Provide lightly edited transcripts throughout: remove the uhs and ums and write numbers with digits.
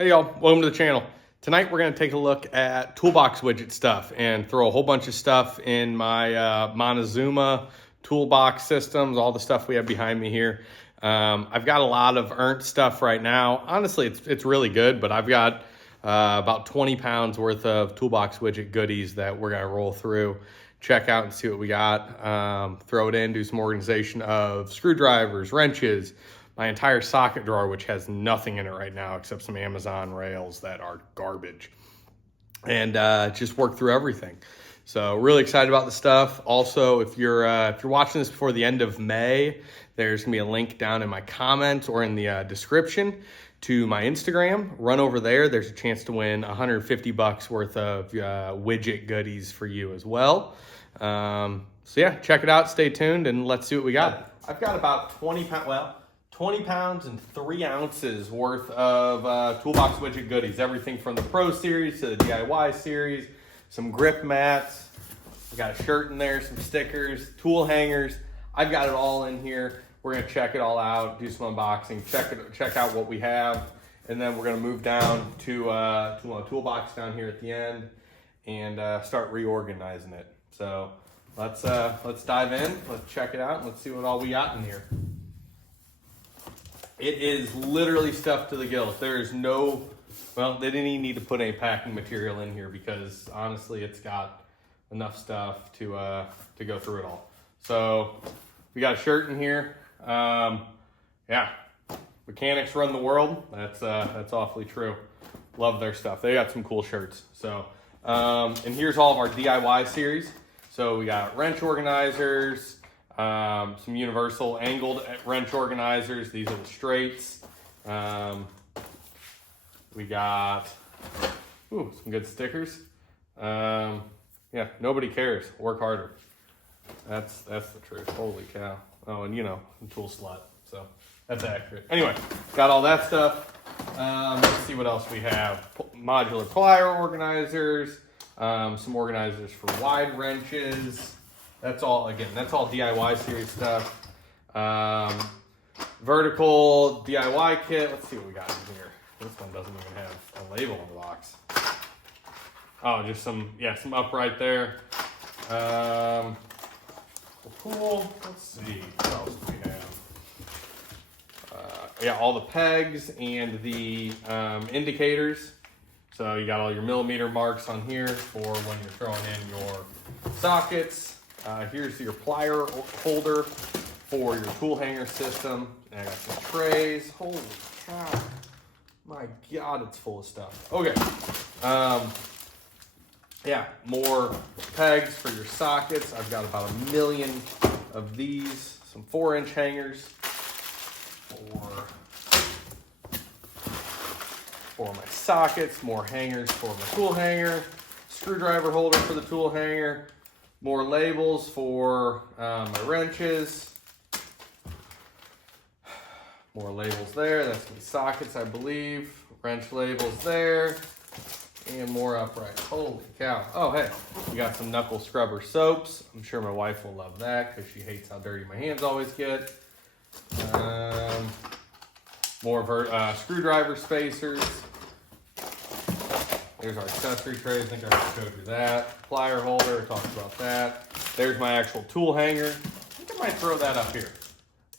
Hey y'all, welcome to the channel. Tonight we're going to take a look at toolbox widget stuff and throw a whole bunch of stuff in my Montezuma toolbox systems, all the stuff we have behind me here. I've got a lot of Ernst stuff right now. Honestly, it's really good, but I've got about 20 pounds worth of toolbox widget goodies that we're going to roll through, check out and see what we got, throw it in, do some organization of screwdrivers, wrenches, my entire socket drawer, which has nothing in it right now except some Amazon rails that are garbage, and just work through everything. So really excited about the stuff. Also, if you're watching this before the end of May, there's gonna be a link down in my comments or in the description to my Instagram. Run over there. There's a chance to win $150 worth of widget goodies for you as well. So yeah, check it out. Stay tuned and let's see what we got. I've got about 20 pounds and 3 ounces worth of toolbox widget goodies. Everything from the Pro Series to the DIY Series, some grip mats. We got a shirt in there, some stickers, tool hangers. I've got it all in here. We're gonna check it all out, do some unboxing, check out what we have, and then we're gonna move down to a toolbox down here at the end and start reorganizing it. So let's dive in. Let's check it out and let's see what all we got in here. It is literally stuffed to the gills. There is no, well, they didn't even need to put any packing material in here because honestly, it's got enough stuff to go through it all. So we got a shirt in here. Yeah, mechanics run the world. That's awfully true. Love their stuff. They got some cool shirts. So, and here's all of our DIY series. So we got wrench organizers, some universal angled wrench organizers. These are the straights. We got some good stickers. Yeah, nobody cares. Work harder. That's the truth. Holy cow. Oh, and I'm a tool slut, so that's accurate. Anyway, got all that stuff. Let's see what else we have. Modular plier organizers, some organizers for wide wrenches. That's all DIY series stuff. Vertical DIY kit. Let's see what we got in here. This one doesn't even have a label on the box. Oh, just some upright there. Cool. Let's see what else do we have. All the pegs and the indicators. So you got all your millimeter marks on here for when you're throwing in your sockets. Here's your plier holder for your tool hanger system. And I got some trays. Holy cow. My God, it's full of stuff. Okay. More pegs for your sockets. I've got about 1 million of these. Some 4-inch hangers for my sockets. More hangers for my tool hanger. Screwdriver holder for the tool hanger. More labels for my wrenches. More labels there. That's my sockets, I believe. Wrench labels there. And more upright. Holy cow. Oh, hey, we got some knuckle scrubber soaps. I'm sure my wife will love that because she hates how dirty my hands always get. More of her screwdriver spacers. There's our accessory trays. I think I already showed you that. Plier holder, talked about that. There's my actual tool hanger. I think I might throw that up here.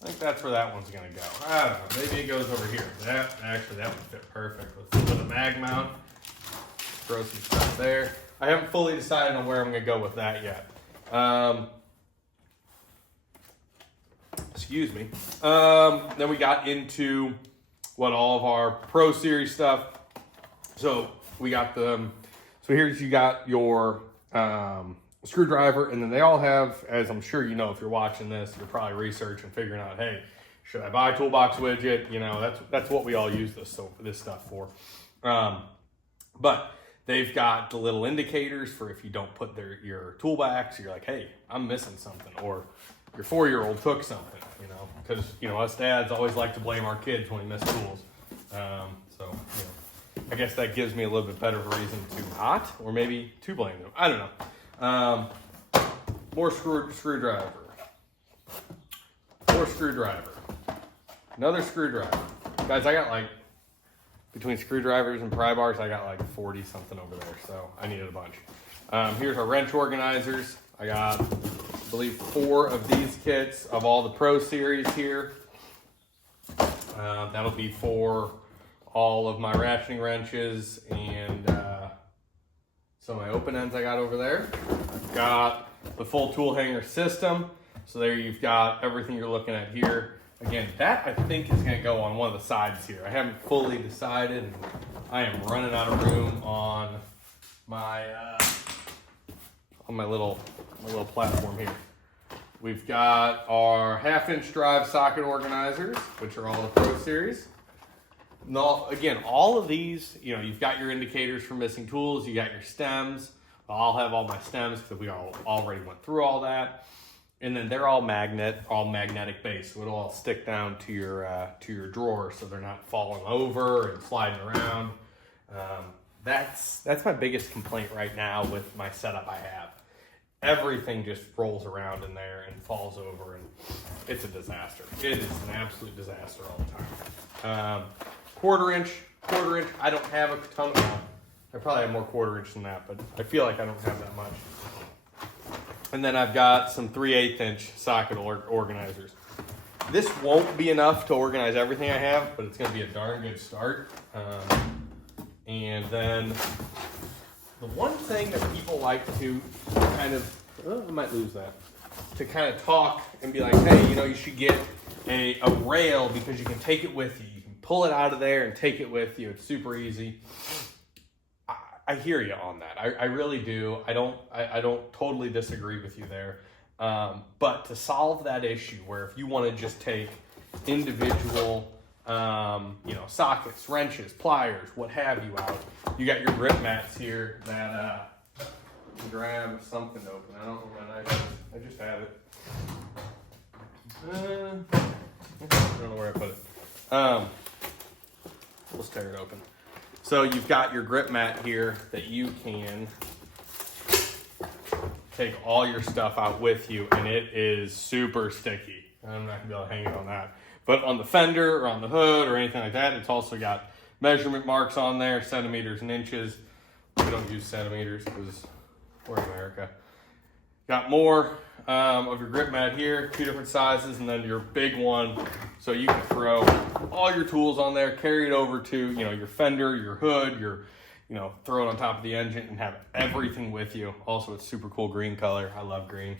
I think that's where that one's gonna go. I don't know, maybe it goes over here. That would fit perfect with a little bit of mag mount. Throw some stuff there. I haven't fully decided on where I'm gonna go with that yet. Excuse me. Then we got into all of our Pro Series stuff. So we got so here's you got your screwdriver, and then they all have, as I'm sure you know if you're watching this, you're probably researching, figuring out, hey, should I buy a toolbox widget? That's what we all use this stuff for. But they've got the little indicators for if you don't put your tool back, so you're like, hey, I'm missing something, or your 4-year-old took something, because us dads always like to blame our kids when we miss tools. I guess that gives me a little bit better reason to not, or maybe to blame them. I don't know. More screwdriver. More screwdriver. Another screwdriver. Guys, I got like between screwdrivers and pry bars, I got like 40 something over there, so I needed a bunch. Here's our wrench organizers. I got, I believe, 4 of these kits of all the Pro Series here. That'll be for all of my ratcheting wrenches and some of my open ends I got over there. I've got the full tool hanger system. So there you've got everything you're looking at here. Again, that I think is gonna go on one of the sides here. I haven't fully decided, and I am running out of room on my little platform here. We've got our 1/2-inch drive socket organizers, which are all the Pro Series. Now, again, all of these, you know, you've got your indicators for missing tools, you got your stems. I'll have all my stems because we already went through all that. And then they're all magnetic based, so it'll all stick down to your drawer, so they're not falling over and sliding around. That's my biggest complaint right now with my setup I have. Everything just rolls around in there and falls over, and it's a disaster. It is an absolute disaster all the time. 1/4 inch. I don't have a ton of that. I probably have more 1/4 inch than that, but I feel like I don't have that much. And then I've got some 3/8 inch socket organizers. This won't be enough to organize everything I have, but it's going to be a darn good start. And then the one thing that people like to kind of, I might lose that, to kind of talk and be like, hey, you know, you should get a rail because you can take it with you. You can pull it out of there and take it with you. It's super easy. I hear you on that. I really do. I don't totally disagree with you there. But to solve that issue, where if you want to just take individual, you know, sockets, wrenches, pliers, what have you out, you got your grip mats here that grab something open. I don't know where my knife is. I just had it. I don't know where I put it. Let's tear it open. So you've got your grip mat here that you can take all your stuff out with you, and it is super sticky. I'm not gonna be able to hang it on that. But on the fender or on the hood or anything like that, it's also got measurement marks on there, centimeters and inches. We don't use centimeters because we're in America. Got more of your grip mat here, 2 different sizes, and then your big one, so you can throw all your tools on there, carry it over to, you know, your fender, your hood, your, you know, throw it on top of the engine and have everything with you. Also, it's super cool green color. I love green.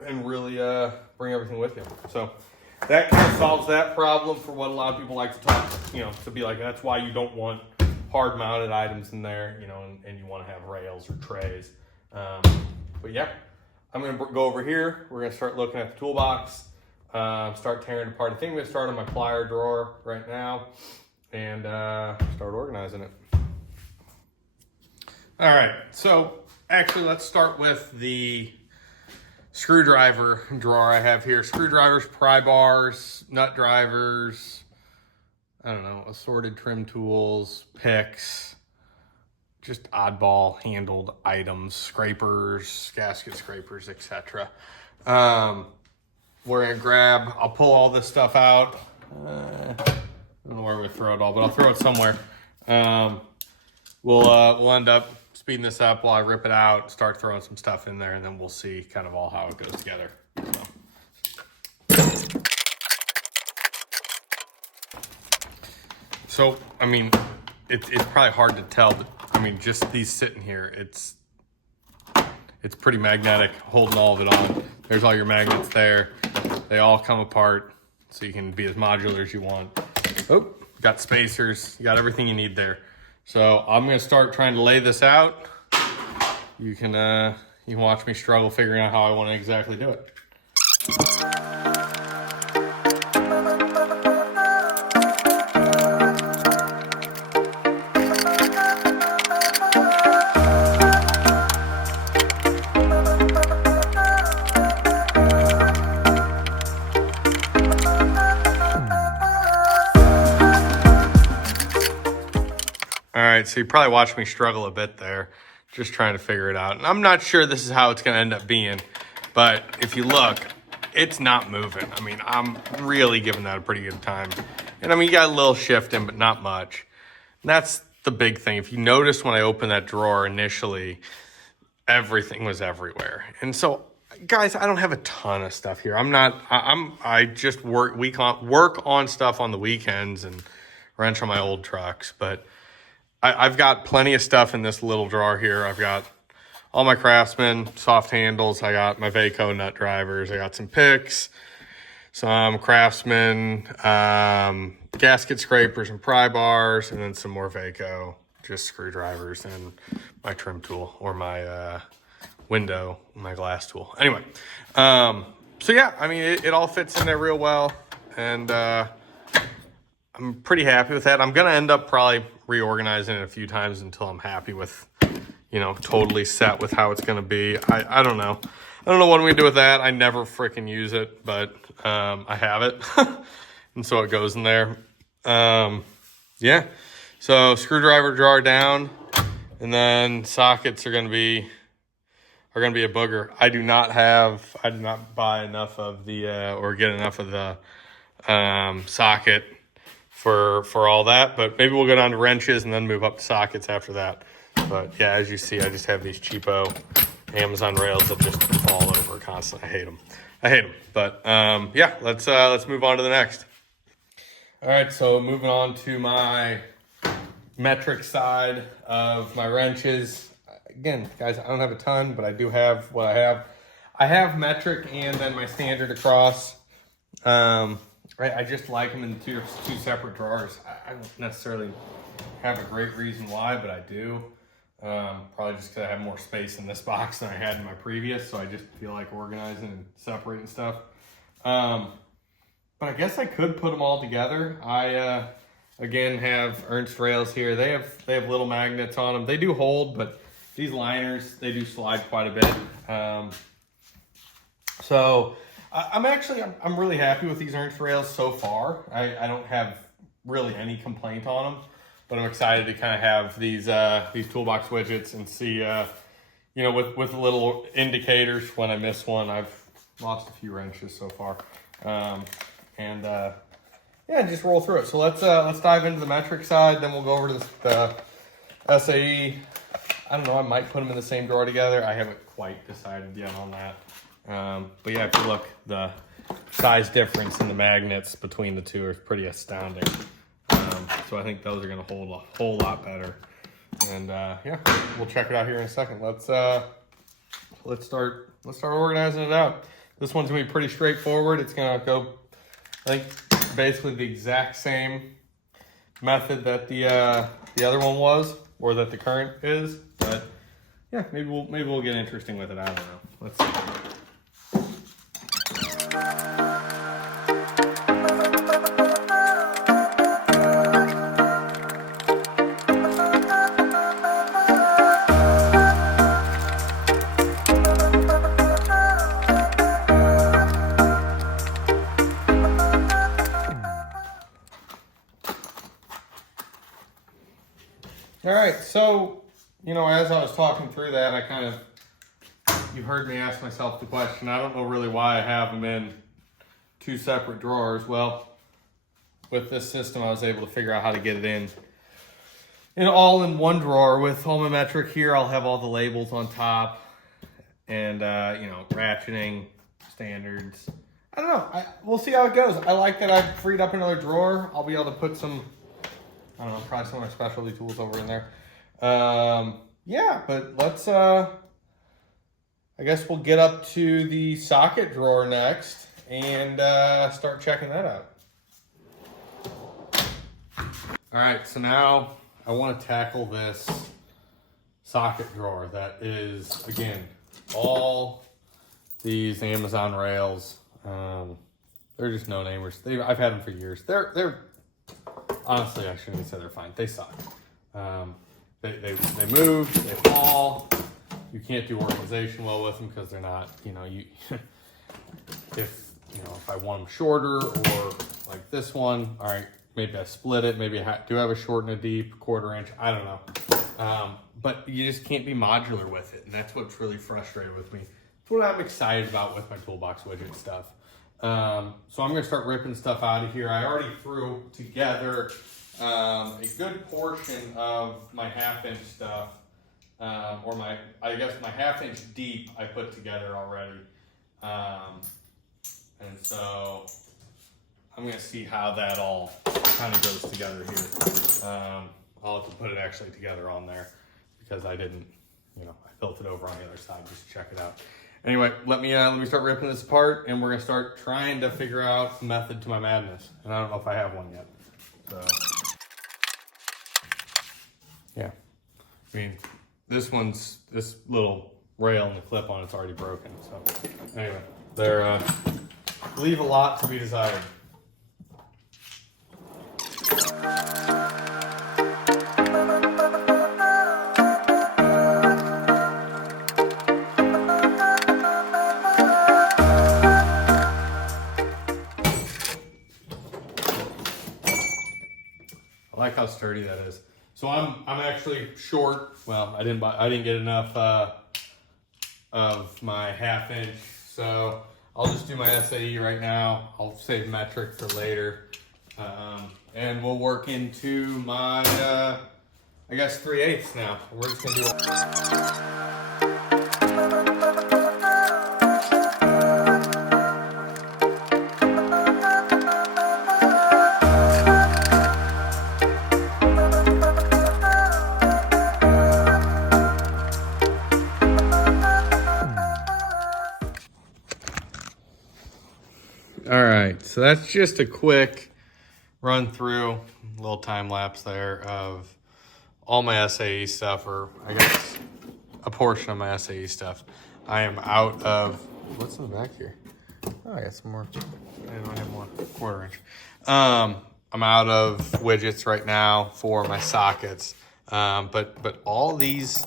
And really bring everything with you. So that kind of solves that problem for what a lot of people like to talk, you know, to be like, that's why you don't want hard mounted items in there, you know, and you want to have rails or trays. But yeah, I'm going to go over here. We're going to start looking at the toolbox, start tearing it apart. I think I'm going to start on my plier drawer right now and start organizing it. All right, so actually let's start with the screwdriver drawer I have here. Screwdrivers, pry bars, nut drivers, I don't know, assorted trim tools, picks, just oddball handled items, scrapers, gasket scrapers, etc. We're gonna grab, I'll pull all this stuff out. I don't know where we throw it all, but I'll throw it somewhere. We'll end up speeding this up while I rip it out, start throwing some stuff in there, and then we'll see kind of all how it goes together. So I mean, it's probably hard to tell, but I mean, just these sitting here, it's pretty magnetic, holding all of it on. There's all your magnets there. They all come apart, so you can be as modular as you want. Oh, got spacers, you got everything you need there. So I'm gonna start trying to lay this out. You can watch me struggle figuring out how I want to exactly do it. All right, so you probably watched me struggle a bit there, just trying to figure it out. And I'm not sure this is how it's gonna end up being, but if you look, it's not moving. I mean, I'm really giving that a pretty good time. And I mean, you got a little shifting, but not much. And that's the big thing. If you noticed when I opened that drawer initially, everything was everywhere. And so, guys, I don't have a ton of stuff here. I just work on stuff on the weekends and wrench on my old trucks. But I've got plenty of stuff in this little drawer here. I've got all my Craftsman soft handles. I got my Vaco nut drivers. I got some picks, some Craftsman gasket scrapers and pry bars, and then some more Vaco, just screwdrivers, and my trim tool or my window, my glass tool. Anyway, so yeah, I mean, it all fits in there real well, and I'm pretty happy with that. I'm going to end up probably reorganizing it a few times until I'm happy with, totally set with how it's going to be. I don't know. I don't know what I'm going to do with that. I never freaking use it, but I have it. And so it goes in there. Yeah. So screwdriver drawer down, and then sockets are going to be a booger. I did not buy enough of the, or get enough of the socket for all that, but maybe we'll go down to wrenches and then move up to sockets after that. But yeah, as you see, I just have these cheapo Amazon rails that just fall over constantly. I hate them. But yeah, let's move on to the next. All right, so moving on to my metric side of my wrenches. Again, guys, I don't have a ton, but I do have what I have. I have metric and then my standard across. I just like them in two separate drawers. I don't necessarily have a great reason why, but I do. Probably just because I have more space in this box than I had in my previous, so I just feel like organizing and separating stuff. But I guess I could put them all together. I again have Ernst rails here. They have little magnets on them. They do hold, but these liners, they do slide quite a bit. So I'm really happy with these Ernst rails so far. I don't have really any complaint on them, but I'm excited to kind of have these toolbox widgets and see, with little indicators when I miss one. I've lost a few wrenches so far, yeah, just roll through it. So let's dive into the metric side. Then we'll go over to the SAE. I don't know. I might put them in the same drawer together. I haven't quite decided yet on that. But yeah, if you look, the size difference in the magnets between the two is pretty astounding. So I think those are going to hold a whole lot better. And yeah, we'll check it out here in a second. Let's start organizing it out. This one's gonna be pretty straightforward. It's gonna go, I think, basically the exact same method that the other one was, or that the current is. But yeah, maybe we'll get interesting with it. I don't know. Let's see. All right, so, as I was talking through that, you heard me ask myself the question. I don't know really why I have them in two separate drawers. Well, with this system, I was able to figure out how to get it in all in one drawer. With all my metric here, I'll have all the labels on top and, ratcheting, standards. I don't know. We'll see how it goes. I like that I've freed up another drawer. I'll be able to put some, I don't know, probably some of my specialty tools over in there. Yeah, but let's, I guess we'll get up to the socket drawer next and start checking that out. All right, so now I want to tackle this socket drawer that is, again, all these Amazon rails. They're just no-namers. I've had them for years. They're honestly, I shouldn't say they're fine. They suck. They move, they fall. You can't do organization well with them because they're not, if I want them shorter or like this one, all right, maybe I split it. Maybe I do have a short and a deep, 1/4 inch. I don't know. But you just can't be modular with it. And that's what's really frustrated with me. It's what I'm excited about with my toolbox widget stuff. So I'm gonna start ripping stuff out of here. I already threw together a good portion of my 1/2 inch stuff, or I guess my 1/2 inch deep I put together already. And so I'm gonna see how that all kind of goes together here. I'll have to put it actually together on there because I didn't, I built it over on the other side just to check it out. Anyway, let me start ripping this apart, and we're gonna start trying to figure out the method to my madness. And I don't know if I have one yet. So yeah, I mean, this little rail and the clip on it's already broken. So anyway, they're leave a lot to be desired. I like how sturdy that is. So I'm actually short. Well, I didn't get enough of my 1/2 inch. So I'll just do my SAE right now. I'll save metric for later. And we'll work into my, I guess 3/8 now. We're just gonna do All right, so that's just a quick run through, little time lapse there of all my SAE stuff, or I guess a portion of my SAE stuff. I am out of, what's in the back here? Oh, I got some more. I don't have more 1/4 inch. I'm out of widgets right now for my sockets. But all these,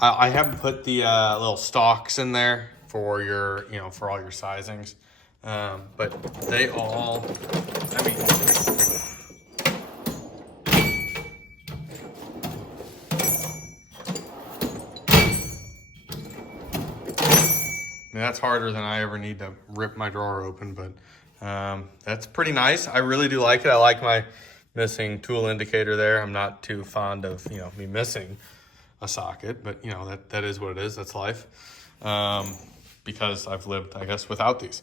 I haven't put the little stalks in there for your, for all your sizings. But they all, I mean, that's harder than I ever need to rip my drawer open, but that's pretty nice. I really do like it. I like my missing tool indicator there. I'm not too fond of, me missing a socket, but that is what it is. That's life. Because I've lived, I guess, without these.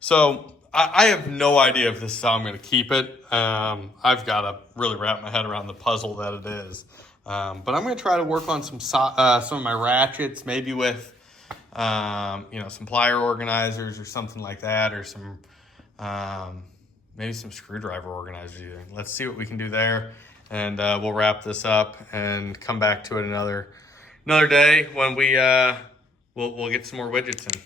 So I have no idea if this is how I'm going to keep it. I've got to really wrap my head around the puzzle that it is. But I'm going to try to work on some of my ratchets, maybe with, some plier organizers or something like that, or some, maybe some screwdriver organizers even. Let's see what we can do there. And we'll wrap this up and come back to it another day when we'll get some more widgets in.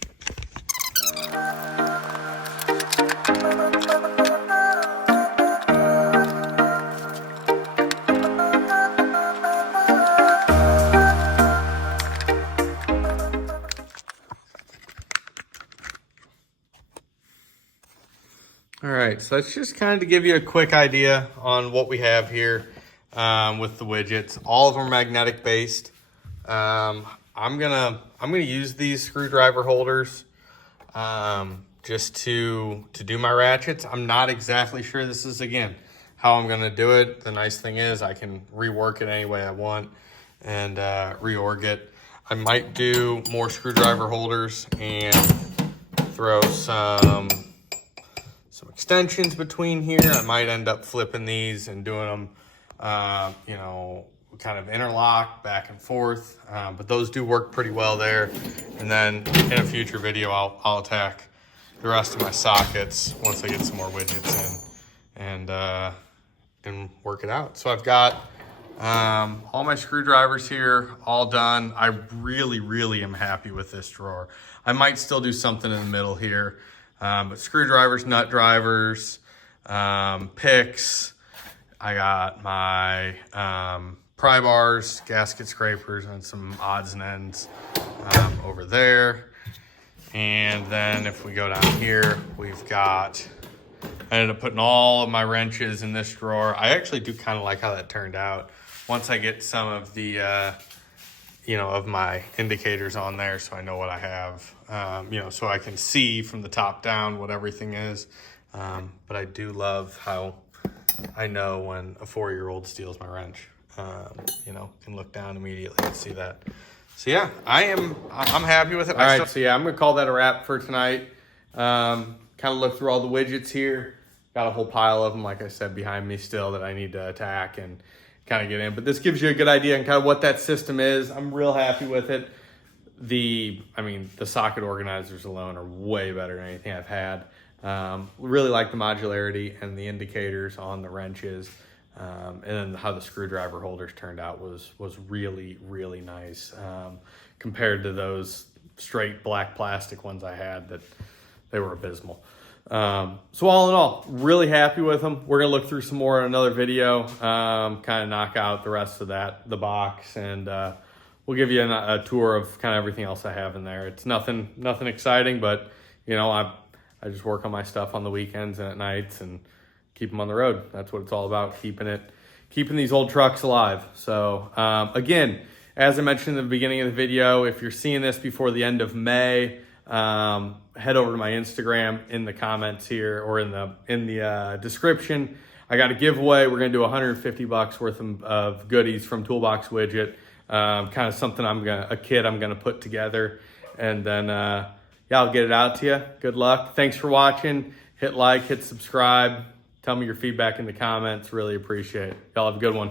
All right, so that's just kind of to give you a quick idea on what we have here with the widgets. All of them are magnetic based. I'm gonna use these screwdriver holders just to do my ratchets. I'm not exactly sure this is, again, how I'm gonna do it. The nice thing is I can rework it any way I want and reorg it. I might do more screwdriver holders and throw some extensions between here. I might end up flipping these and doing them, kind of interlock back and forth. But those do work pretty well there. And then in a future video, I'll attack the rest of my sockets once I get some more widgets in and work it out. So I've got all my screwdrivers here, all done. I really, really am happy with this drawer. I might still do something in the middle here. But screwdrivers, nut drivers, picks. I got my pry bars, gasket scrapers, and some odds and ends over there. And then if we go down here, we've got, I ended up putting all of my wrenches in this drawer. I actually do kind of like how that turned out. Once I get some of the, of my indicators on there, so I know what I have, so I can see from the top down what everything is. But I do love how I know when a 4-year-old steals my wrench. Can look down immediately and see that. So yeah, I'm happy with it. All right, so yeah, I'm gonna call that a wrap for tonight. Kind of look through all the widgets here. Got a whole pile of them, like I said, behind me still that I need to attack and kind of get in. But this gives you a good idea on kind of what that system is. I'm real happy with it. The socket organizers alone are way better than anything I've had. Really like the modularity and the indicators on the wrenches. And then how the screwdriver holders turned out was really, really nice compared to those straight black plastic ones I had that they were abysmal. So all in all, really happy with them. We're gonna look through some more in another video, kind of knock out the rest of the box, and we'll give you a tour of kind of everything else I have in there. It's nothing exciting, but I just work on my stuff on the weekends and at nights and keep them on the road. That's what it's all about, keeping these old trucks alive. So again, as I mentioned in the beginning of the video, if you're seeing this before the end of May, head over to my Instagram in the comments here or in the description. I got a giveaway. We're gonna do $150 worth of goodies from Toolbox Widget. Kind of something I'm gonna put together, and then yeah, I'll get it out to you. Good luck. Thanks for watching. Hit like, hit subscribe. Tell me your feedback in the comments. Really appreciate it. Y'all have a good one.